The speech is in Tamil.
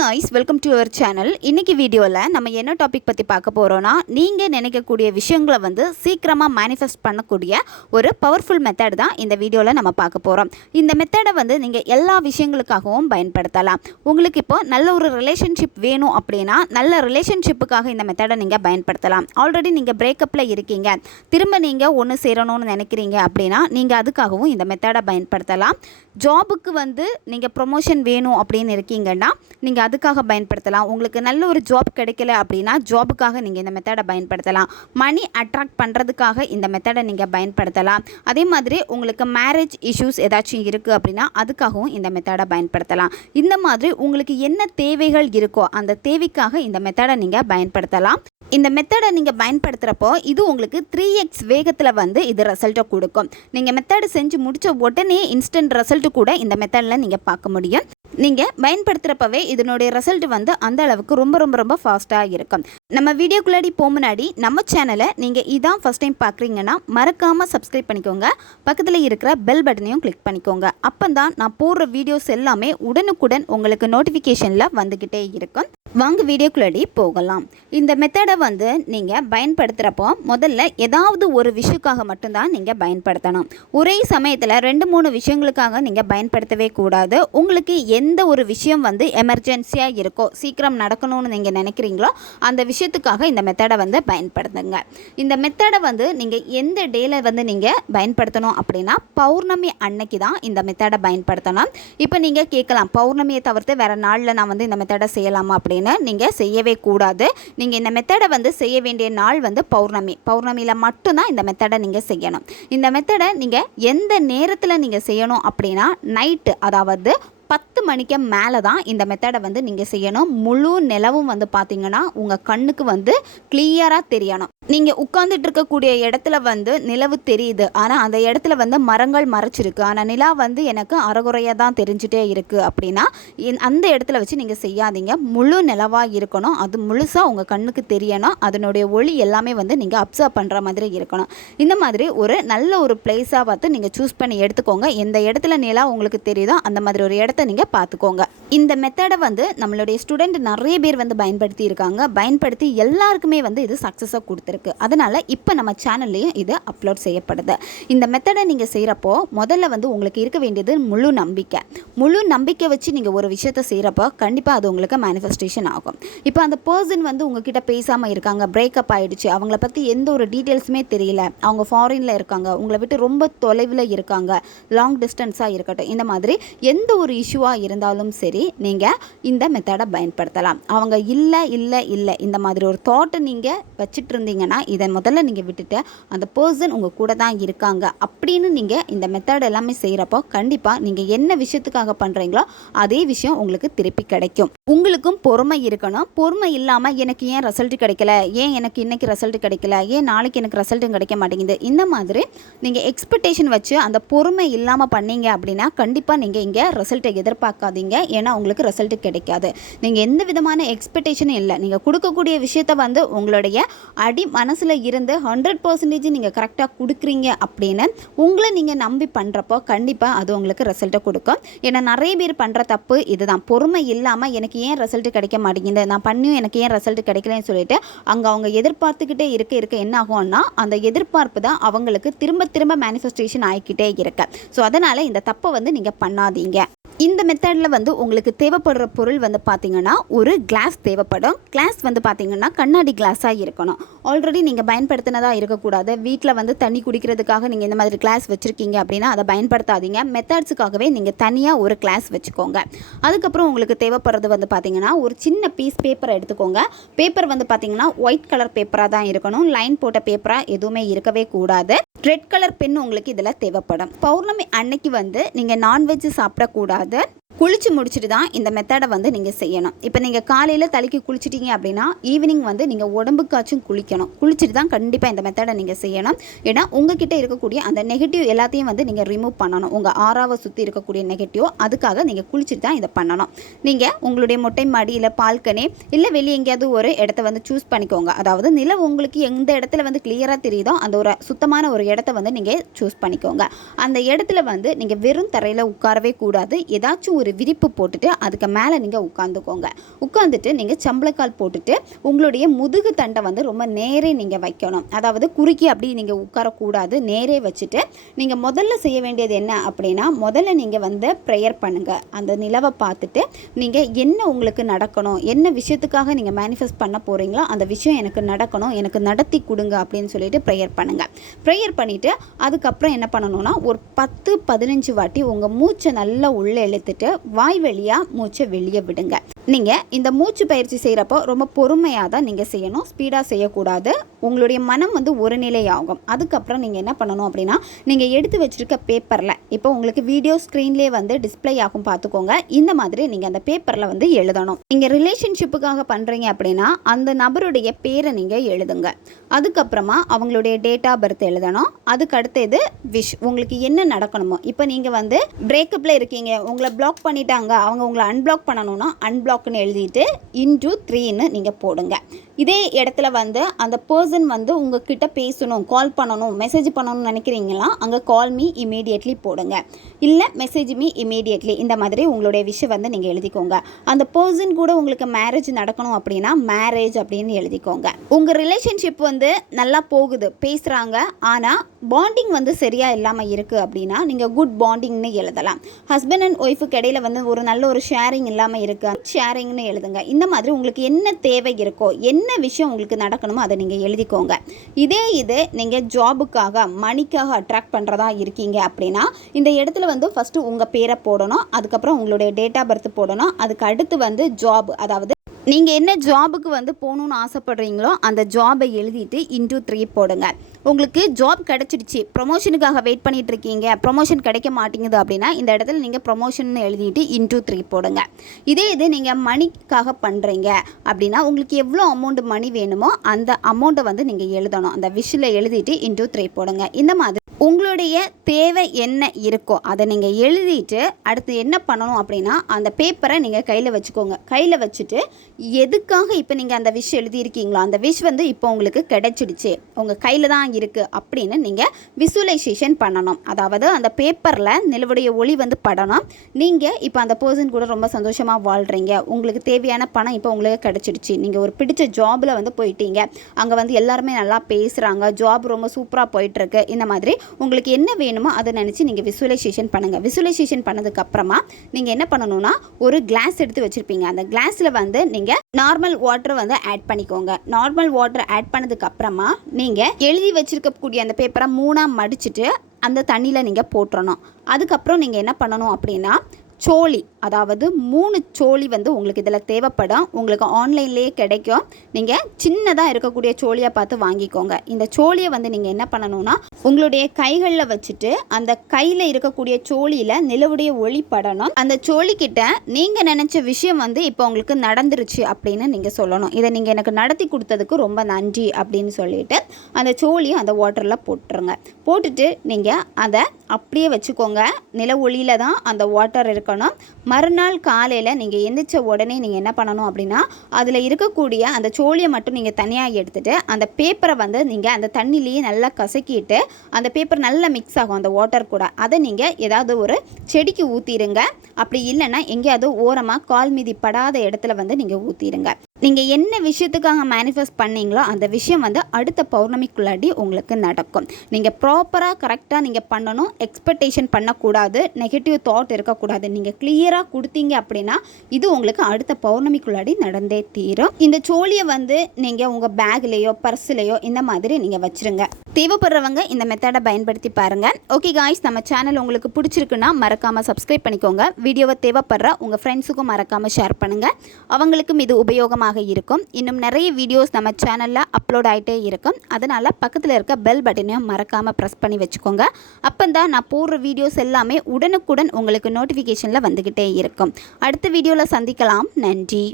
guys, welcome to our channel. இன்னைக்கு வீடியோல நம்ம என்ன டாபிக் பத்தி பார்க்க போறோம்னா, நீங்க நினைக்கக்கூடிய விஷயங்களை வந்து சீக்கிரமா manifest பண்ணக்கூடிய ஒரு பவர்ஃபுல் மெத்தட் தான் இந்த வீடியோல நம்ம பார்க்க போறோம். இந்த மெத்தடை வந்து நீங்க எல்லா விஷயங்களுக்காகவும் பயன்படுத்தலாம். உங்களுக்கு இப்போ நல்ல ஒரு ரிலேஷன்ஷிப் வேணும் அப்படினா, நல்ல ரிலேஷன்ஷிப்புக்காக இந்த மெத்தடை நீங்க பயன்படுத்தலாம். ஆல்ரெடி நீங்க பிரேக்கப்ல இருக்கீங்க, திரும்ப நீங்க ஒன்னு சேரணும்னு நினைக்கிறீங்க அப்படினா, நீங்க அதுக்காகவும் இந்த மெத்தடை பயன்படுத்தலாம். ஜாபுக்கு வந்து நீங்க ப்ரமோஷன் வேணும் அப்படின்னு இருக்கீங்கன்னா நீங்கள் அதுக்காக பயன்படுத்தலாம். உங்களுக்கு நல்ல ஒரு ஜாப் கிடைக்கல அப்படின்னா ஜாபுக்காக நீங்கள் இந்த மெத்தடை பயன்படுத்தலாம். மணி அட்ராக்ட் பண்ணுறதுக்காக இந்த மெத்தடை நீங்கள் பயன்படுத்தலாம். அதே மாதிரி உங்களுக்கு மேரேஜ் இஷ்யூஸ் ஏதாச்சும் இருக்குது அப்படின்னா அதுக்காகவும் இந்த மெத்தடை பயன்படுத்தலாம். இந்த மாதிரி உங்களுக்கு என்ன தேவைகள் இருக்கோ அந்த தேவைக்காக இந்த மெத்தடை நீங்கள் பயன்படுத்தலாம். இந்த மெத்தடை நீங்கள் பயன்படுத்துகிறப்போ இது உங்களுக்கு 3x வேகத்தில் வந்து இது ரிசல்ட்டை கொடுக்கும். நீங்கள் மெத்தடை செஞ்சு முடித்த உடனே இன்ஸ்டன்ட் ரிசல்ட்டு கூட இந்த மெத்தடில் நீங்கள் பார்க்க முடியும். நீங்கள் பயன்படுத்துகிறப்பவே இதனுடைய ரிசல்ட் வந்து அந்த அளவுக்கு ரொம்ப ஃபாஸ்ட்டாக இருக்கும். நம்ம வீடியோக்குள்ளாடி முன்னாடி நம்ம சேனலை நீங்கள் இதான் ஃபஸ்ட் டைம் பார்க்குறீங்கன்னா மறக்காமல் சப்ஸ்கிரைப் பண்ணிக்கோங்க. பக்கத்தில் இருக்கிற பெல் பட்டனையும் கிளிக் பண்ணிக்கோங்க. அப்போ தான் நான் போடுற வீடியோஸ் எல்லாமே உடனுக்குடன் உங்களுக்கு நோட்டிஃபிகேஷனில் வந்துக்கிட்டே இருக்கும். வாங்க வீடியோக்குள்ளாடி போகலாம். இந்த மெத்தடை வந்து நீங்கள் பயன்படுத்துகிறப்போ முதல்ல ஏதாவது ஒரு விஷயக்காக மட்டும்தான் நீங்கள் பயன்படுத்தணும். ஒரே சமயத்தில் 2-3 விஷயங்களுக்காக நீங்கள் பயன்படுத்தவே கூடாது. உங்களுக்கு எந்த ஒரு விஷயம் வந்து எமர்ஜென்சியாக இருக்கோ, சீக்கிரம் நடக்கணும்னு நீங்கள் நினைக்கிறீங்களோ அந்த விஷயத்துக்காக இந்த மெத்தடை வந்து பயன்படுத்துங்க. இந்த மெத்தடை வந்து நீங்கள் எந்த டேல வந்து நீங்கள் பயன்படுத்தணும் அப்படின்னா பௌர்ணமி அன்னைக்கு தான் இந்த மெத்தடை பயன்படுத்தணும். இப்போ நீங்கள் கேட்கலாம், பௌர்ணமியை தவிர்த்து வேறு நாளில் நான் வந்து இந்த மெத்தடை செய்யலாமா அப்படின்னு. நீங்கள் செய்யவே கூடாது. நீங்கள் இந்த மெத்தடை வந்து செய்ய வேண்டிய நாள் வந்து பௌர்ணமியில் மட்டும்தான் இந்த மெத்தடை நீங்கள் செய்யணும். இந்த மெத்தடை நீங்கள் எந்த நேரத்தில் நீங்கள் செய்யணும் அப்படின்னா நைட்டு, அதாவது 10 மணிக்கு மேலே தான் இந்த மெத்தடை வந்து நீங்கள் செய்யணும். முழு நிலவும் வந்து பார்த்திங்கன்னா உங்கள் கண்ணுக்கு வந்து கிளியராக தெரியணும். நீங்கள் உட்காந்துட்டு இருக்கக்கூடிய இடத்துல வந்து நிலவு தெரியுது, ஆனால் அந்த இடத்துல வந்து மரங்கள் மறைச்சிருக்கு, ஆனால் நிலா வந்து எனக்கு அரைகுறையாக தான் தெரிஞ்சிட்டே இருக்குது அப்படின்னா அந்த இடத்துல வச்சு நீங்கள் செய்யாதீங்க. முழு நிலவாக இருக்கணும், அது முழுசாக உங்கள் கண்ணுக்கு தெரியணும், அதனுடைய ஒளி எல்லாமே வந்து நீங்கள் அப்சர்வ் பண்ணுற மாதிரி இருக்கணும். இந்த மாதிரி ஒரு நல்ல ஒரு பிளேஸாக பார்த்து நீங்கள் சூஸ் பண்ணி எடுத்துக்கோங்க. எந்த இடத்துல நிலா உங்களுக்கு தெரியுதோ அந்த மாதிரி ஒரு இடத்த நீங்கள் பார்த்துக்கோங்க. இந்த மெத்தடை வந்து நம்மளுடைய ஸ்டூடெண்ட் நிறைய பேர் வந்து பயன்படுத்தி இருக்காங்க. பயன்படுத்தி எல்லாருக்குமே வந்து இது சக்ஸஸாக கொடுத்துருக்கு. அதனால் இப்போ நம்ம சேனல்லையும் இது அப்லோட் செய்யப்படுது. இந்த மெத்தடை நீங்கள் செய்கிறப்போ முதல்ல வந்து உங்களுக்கு இருக்க வேண்டியது முழு நம்பிக்கை வச்சு நீங்கள் ஒரு விஷயத்தை செய்கிறப்போ கண்டிப்பாக அது உங்களுக்கு மேனிஃபெஸ்டேஷன் ஆகும். இப்போ அந்த பர்சன் வந்து உங்ககிட்ட பேசாமல் இருக்காங்க, பிரேக்கப் ஆகிடுச்சு, அவங்கள பற்றி எந்த ஒரு டீட்டெயில்ஸுமே தெரியல, அவங்க ஃபாரினில் இருக்காங்க, உங்களை விட்டு ரொம்ப தொலைவில் இருக்காங்க, லாங் டிஸ்டன்ஸாக இருக்கட்டும், இந்த மாதிரி எந்த ஒரு இஷ்யூவாக இருந்தாலும் சரி நீங்கள் இந்த மெத்தடை பயன்படுத்தலாம். அவங்க இல்லை இந்த மாதிரி ஒரு தாட்டை நீங்கள் வச்சுட்டு இருந்தீங்கன்னா இதை முதல்ல நீங்கள் விட்டுட்டு அந்த பர்சன் உங்கள் கூட தான் இருக்காங்க அப்படின்னு நீங்கள் இந்த மெத்தட் எல்லாமே செய்கிறப்போ கண்டிப்பாக நீங்கள் என்ன விஷயத்துக்காக பண்ணுறீங்களோ அதே விஷயம் உங்களுக்கு திருப்பி கிடைக்கும். உங்களுக்கும் பொறுமை இருக்கணும். பொறுமை இல்லாமல் எனக்கு ஏன் ரிசல்ட் கிடைக்கல, ஏன் எனக்கு இன்னைக்கு ரிசல்ட் கிடைக்கல, ஏன் நாளைக்கு எனக்கு ரிசல்ட்டும் கிடைக்க மாட்டேங்குது, இந்த மாதிரி நீங்கள் எக்ஸ்பெக்டேஷன் வச்சு அந்த பொறுமை இல்லாமல் பண்ணீங்க அப்படின்னா கண்டிப்பாக நீங்கள் இங்கே ரிசல்ட்டை எதிர்பார்க்காதீங்க. ஏன்னா உங்களுக்கு ரிசல்ட் கிடைக்காது. நீங்கள் எந்த விதமான எக்ஸ்பெக்டேஷனும் இல்லை. நீங்கள் கொடுக்கக்கூடிய விஷயத்தை வந்து உங்களுடைய அடி மனசில் இருந்து 100% நீங்கள் கரெக்டாக கொடுக்குறீங்க அப்படின்னு உங்களை நீங்கள் நம்பி பண்ணுறப்போ கண்டிப்பாக அது உங்களுக்கு ரிசல்ட்டை கொடுக்கும். ஏன்னா நிறைய பேர் பண்ணுற தப்பு இதுதான். பொறுமை இல்லாமல் எனக்கு ஏன் ரிசல்ட் கிடைக்க மாட்டேங்குது, நான் பண்ணியும் எனக்கு ஏன் ரிசல்ட் கிடைக்கலன்னு சொல்லிட்டு அவங்க எதிர்பார்த்துக்கிட்டே இருக்க என்ன ஆகும்னா அந்த எதிர்பார்ப்பு தான் அவங்களுக்கு திரும்ப மேனிஃபெஸ்டேஷன் ஆகிக்கிட்டே இருக்கு. ஸோ அதனால் இந்த தப்பை வந்து நீங்கள் பண்ணாதீங்க. இந்த மெத்தடில் வந்து உங்களுக்கு தேவைப்படுற பொருள் வந்து பார்த்திங்கன்னா ஒரு கிளாஸ் தேவைப்படும். கிளாஸ் வந்து பார்த்திங்கன்னா கண்ணாடி கிளாஸாக இருக்கணும். ஆல்ரெடி நீங்கள் பயன்படுத்தினதாக இருக்கக்கூடாது. வீட்டில் வந்து தண்ணி குடிக்கிறதுக்காக நீங்கள் இந்த மாதிரி கிளாஸ் வச்சுருக்கீங்க அப்படின்னா அதை பயன்படுத்தாதீங்க. மெத்தட்ஸுக்காகவே நீங்கள் தனியாக ஒரு கிளாஸ் வச்சுக்கோங்க. அதுக்கப்புறம் உங்களுக்கு தேவைப்படுறது வந்து பார்த்திங்கன்னா ஒரு சின்ன பீஸ் பேப்பரை எடுத்துக்கோங்க. பேப்பர் வந்து பார்த்திங்கன்னா ஒயிட் கலர் பேப்பராக தான் இருக்கணும். லைன் போட்ட பேப்பராக எதுவுமே இருக்கவே கூடாது. ரெட் கலர் பென் உங்களுக்கு இதில் தேவைப்படும். பௌர்ணமி அன்னைக்கு வந்து நீங்கள் நான்வெஜ் சாப்பிடக்கூடாது. குளிச்சு முடிச்சுட்டு தான் இந்த மெத்தடை வந்து நீங்கள் செய்யணும். இப்போ நீங்கள் காலையில் தலைக்கு குளிச்சிட்டிங்க அப்படின்னா ஈவினிங் வந்து நீங்கள் உடம்புக்காச்சும் குளிக்கணும். குளிச்சுட்டு தான் கண்டிப்பாக இந்த மெத்தடை நீங்கள் செய்யணும். ஏன்னா உங்ககிட்ட இருக்கக்கூடிய அந்த நெகட்டிவ் எல்லாத்தையும் வந்து நீங்கள் ரிமூவ் பண்ணணும். உங்கள் ஆறாவை சுற்றி இருக்கக்கூடிய நெகட்டிவ், அதுக்காக நீங்கள் குளிச்சுட்டு தான் இதை பண்ணணும். நீங்கள் உங்களுடைய மொட்டை மாடி இல்லை பால்கனி இல்லை வெளியே எங்கேயாவது ஒரு இடத்த வந்து சூஸ் பண்ணிக்கோங்க. அதாவது நிலம் உங்களுக்கு எந்த இடத்துல வந்து கிளியராக தெரியுதோ அந்த ஒரு சுத்தமான ஒரு இடத்த வந்து நீங்கள் சூஸ் பண்ணிக்கோங்க. அந்த இடத்துல வந்து நீங்கள் வெறும் தரையில் உட்காரவே கூடாது. ஏதாச்சும் ஒரு விரிப்பு போட்டுட்டு அதுக்கு மேலே நீங்கள் உட்காந்துக்கோங்க. உட்காந்துட்டு நீங்கள் சம்பளக்கால் போட்டுட்டு உங்களுடைய முதுகு தண்டை வந்து ரொம்ப நேரே நீங்கள் வைக்கணும். அதாவது குறுக்கி அப்படி நீங்கள் உட்காரக்கூடாது, நேரே வச்சுட்டு நீங்கள் முதல்ல செய்ய வேண்டியது என்ன அப்படின்னா, முதல்ல நீங்கள் வந்து ப்ரேயர் பண்ணுங்கள். அந்த நிலவை பார்த்துட்டு நீங்கள் என்ன உங்களுக்கு நடக்கணும், என்ன விஷயத்துக்காக நீங்கள் மேனிஃபெஸ்ட் பண்ண போகிறீங்களோ அந்த விஷயம் எனக்கு நடக்கணும், எனக்கு நடத்தி கொடுங்க அப்படின்னு சொல்லிட்டு ப்ரேயர் பண்ணுங்கள். ப்ரேயர் பண்ணிவிட்டு அதுக்கப்புறம் என்ன பண்ணணும்னா, ஒரு 10-15 வாட்டி உங்கள் மூச்சை நல்லா உள்ளே இழுத்துட்டு வாய் வழியாக மூச்சை வெளியே விடுங்க. நீங்கள் இந்த மூச்சு பயிற்சி செய்கிறப்போ ரொம்ப பொறுமையாக தான் நீங்கள் செய்யணும், ஸ்பீடாக செய்யக்கூடாது. உங்களுடைய மனம் வந்து ஒரு நிலை ஆகும். அதுக்கப்புறம் நீங்கள் என்ன பண்ணணும் அப்படின்னா, நீங்கள் எடுத்து வச்சுருக்க பேப்பரில் இப்போ உங்களுக்கு வீடியோ ஸ்க்ரீன்லேயே வந்து டிஸ்பிளே ஆகும் பார்த்துக்கோங்க. இந்த மாதிரி நீங்கள் அந்த பேப்பரில் வந்து எழுதணும். நீங்கள் ரிலேஷன்ஷிப்புக்காக பண்ணுறீங்க அப்படின்னா அந்த நபருடைய பேரை நீங்கள் எழுதுங்க. அதுக்கப்புறமா அவங்களுடைய டேட் ஆஃப் பர்த் எழுதணும். அதுக்கு அடுத்தது விஷ், உங்களுக்கு என்ன நடக்கணுமோ. இப்போ நீங்கள் வந்து பிரேக்கப்பில் இருக்கீங்க, உங்களை பிளாக் பண்ணிட்டாங்க, அவங்க உங்களை அன்பிளாக் பண்ணணும்னா அன்பிளாக்னு எழுதிட்டு இன்டூ 3ன்னு நீங்கள் போடுங்க. இதே இடத்துல வந்து அந்த பர்சன் வந்து உங்ககிட்ட பேசணும், கால் பண்ணணும், மெசேஜ் பண்ணணும்னு நினைக்கிறீங்களா, அங்கே கால் மீ இமீடியட்லி போடுங்க. இல்லை மெசேஜ் மீ இமீடியட்லி, இந்த மாதிரி உங்களுடைய விஷயம் வந்து நீங்கள் எழுதிக்கோங்க. அந்த பர்சன் கூட உங்களுக்கு மேரேஜ் நடக்கணும் அப்படின்னா மேரேஜ் அப்படின்னு எழுதிக்கோங்க. உங்கள் ரிலேஷன்ஷிப் வந்து நல்லா போகுது, பேசுகிறாங்க, ஆனால் பாண்டிங் வந்து சரியாக இல்லாமல் இருக்குது அப்படின்னா நீங்கள் குட் பாண்டிங்னு எழுதலாம். ஹஸ்பண்ட் அண்ட் ஒய்ஃபுக்கு இடையில வந்து ஒரு நல்ல ஒரு ஷேரிங் இல்லாமல் இருக்குது, ஷேரிங்னு எழுதுங்க. இந்த மாதிரி உங்களுக்கு என்ன தேவை இருக்கோ, என்ன விஷயம் உங்களுக்கு நடக்கணுமோ அதை நீங்கள் எழுதிக்கோங்க. இது நீங்கள் ஜாபுக்காக மணிக்காக அட்ராக்ட் பண்ணுறதா இருக்கீங்க அப்படின்னா இந்த இடத்துல வந்து ஃபஸ்ட்டு உங்கள் பேரை போடணும். அதுக்கப்புறம் உங்களுடைய டேட் ஆஃப் பர்த் போடணும். அதுக்கு அடுத்து வந்து ஜாப், அதாவது நீங்கள் என்ன ஜாபுக்கு வந்து போகணுன்னு ஆசைப்படுறீங்களோ அந்த ஜாபை எழுதிட்டு இன்டூ 3 போடுங்க. உங்களுக்கு ஜாப் கிடச்சிடுச்சு, ப்ரொமோஷனுக்காக வெயிட் பண்ணிகிட்டு இருக்கீங்க, ப்ரொமோஷன் கிடைக்க மாட்டேங்குது அப்படின்னா இந்த இடத்துல நீங்கள் ப்ரொமோஷன் எழுதிட்டு இன்டூ 3 போடுங்க. இது நீங்கள் மணிக்காக பண்ணுறீங்க அப்படின்னா உங்களுக்கு எவ்வளோ அமௌண்ட் மணி வேணுமோ அந்த அமௌண்ட்டை வந்து நீங்கள் எழுதணும். அந்த விஷில் எழுதிட்டு இன்டூ 3 போடுங்க. இந்த மாதிரி உங்களுடைய தேவை என்ன இருக்கோ அதை நீங்கள் எழுதிட்டு அடுத்து என்ன பண்ணணும் அப்படின்னா அந்த பேப்பரை நீங்கள் கையில் வச்சுக்கோங்க. கையில் வச்சுட்டு எதுக்காக இப்போ நீங்கள் அந்த விஷ் எழுதியிருக்கீங்களோ அந்த விஷ் வந்து இப்போ உங்களுக்கு கிடைச்சிடுச்சு, உங்கள் கையில் தான் இருக்குது அப்படின்னு நீங்கள் விசுவலைசேஷன் பண்ணணும். அதாவது அந்த பேப்பரில் நிலவுடைய ஒளி வந்து படணும். நீங்கள் இப்போ அந்த பர்சன் கூட ரொம்ப சந்தோஷமாக வாழ்கிறீங்க, உங்களுக்கு தேவையான பணம் இப்போ உங்களுக்கு கிடச்சிடுச்சு, நீங்கள் ஒரு பிடிச்ச ஜாபில் வந்து போயிட்டீங்க, அங்கே வந்து எல்லாருமே நல்லா பேசுகிறாங்க, ஜாப் ரொம்ப சூப்பராக போயிட்டுருக்கு. இந்த மாதிரி உங்களுக்கு என்ன வேணுமோ அதை நினச்சி நீங்கள் விசுவலைசேஷன் பண்ணுங்கள். விசுவலைசேஷன் பண்ணதுக்கப்புறமா நீங்கள் என்ன பண்ணணும்னா ஒரு கிளாஸ் எடுத்து வச்சுருப்பீங்க. அந்த கிளாஸில் வந்து நீங்கள் நார்மல் வாட்டர் வந்து ஆட் பண்ணிக்கோங்க. நார்மல் வாட்டர் ஆட் பண்ணதுக்கப்புறமா நீங்கள் எழுதி வச்சுருக்கக்கூடிய அந்த பேப்பரை 3ஆக மடிச்சுட்டு அந்த தண்ணியில் நீங்கள் போட்டுறணும். அதுக்கப்புறம் நீங்கள் என்ன பண்ணணும் அப்படின்னா சோழி, அதாவது 3 சோழி வந்து உங்களுக்கு இதில் தேவைப்படும். உங்களுக்கு ஆன்லைன்லேயே கிடைக்கும். நீங்கள் சின்னதாக இருக்கக்கூடிய சோழியாக பார்த்து வாங்கிக்கோங்க. இந்த சோழியை வந்து நீங்கள் என்ன பண்ணணும்னா உங்களுடைய கைகளில் வச்சுட்டு அந்த கையில் இருக்கக்கூடிய சோழியில் நிலவுடைய ஒளி படணும். அந்த சோழிக்கிட்ட நீங்கள் நினச்ச விஷயம் வந்து இப்போ உங்களுக்கு நடந்துருச்சு அப்படின்னு நீங்கள் சொல்லணும். இதை நீங்கள் எனக்கு நடத்தி கொடுத்ததுக்கு ரொம்ப நன்றி அப்படின்னு சொல்லிட்டு அந்த சோழியை அந்த வாட்டரில் போட்டுருங்க. போட்டுட்டு நீங்கள் அதை அப்படியே வச்சுக்கோங்க. நில ஒளியில் தான் அந்த வாட்டர் இருக்கணும். மறுநாள் காலையில் நீங்கள் எந்திரிச்ச உடனே நீங்கள் என்ன பண்ணணும் அப்படின்னா அதில் இருக்கக்கூடிய அந்த சோழியை மட்டும் நீங்கள் தனியாக எடுத்துகிட்டு அந்த பேப்பரை வந்து நீங்கள் அந்த தண்ணிலேயே நல்லா கசக்கிட்டு அந்த பேப்பர் நல்லா மிக்ஸ் ஆகும் அந்த வாட்டர் கூட. அதை நீங்கள் ஏதாவது ஒரு செடிக்கு ஊற்றிடுங்க. அப்படி இல்லைன்னா எங்கேயாவது ஓரமாக கால் மீதி படாத இடத்துல வந்து நீங்கள் ஊற்றிடுங்க. நீங்கள் என்ன விஷயத்துக்காக மேனிஃபெஸ்ட் பண்ணீங்களோ அந்த விஷயம் வந்து அடுத்த பௌர்ணமிக்குள்ளாடி உங்களுக்கு நடக்கும். நீங்கள் ப்ராப்பராக கரெக்டாக நீங்கள் பண்ணணும். எக்ஸ்பெக்டேஷன் பண்ணக்கூடாது, நெகட்டிவ் தாட் இருக்கக்கூடாது. நீங்கள் கிளியராக கொடுத்தீங்க அப்படின்னா இது உங்களுக்கு அடுத்த பௌர்ணமிக்குள்ளாடி நடந்தே தீரும். இந்த சோழியை வந்து நீங்கள் உங்கள் பேக்லேயோ பர்ஸ்லேயோ இந்த மாதிரி நீங்கள் வச்சுருங்க. தேவைப்படுறவங்க இந்த மெத்தடை பயன்படுத்தி பாருங்கள். ஓகே காய்ஸ், நம்ம சேனல் உங்களுக்கு பிடிச்சிருக்குன்னா மறக்காமல் சப்ஸ்கிரைப் பண்ணிக்கோங்க. வீடியோவை தேவைப்படுற உங்கள் ஃப்ரெண்ட்ஸுக்கும் மறக்காமல் ஷேர் பண்ணுங்கள். அவங்களுக்கும் இது உபயோகமாக இருக்கும். இன்னும் நிறைய வீடியோஸ் நம்ம சேனலில் அப்லோட் ஆகிட்டே இருக்கும். அதனால் பக்கத்தில் இருக்க பெல் பட்டனையும் மறக்காமல் ப்ரெஸ் பண்ணி வச்சுக்கோங்க. அப்போ தான் நான் போடுற வீடியோஸ் எல்லாமே உடனுக்குடன் உங்களுக்கு நோட்டிஃபிகேஷனில் வந்துக்கிட்டே இருக்கும். அடுத்த வீடியோவில் சந்திக்கலாம். நன்றி.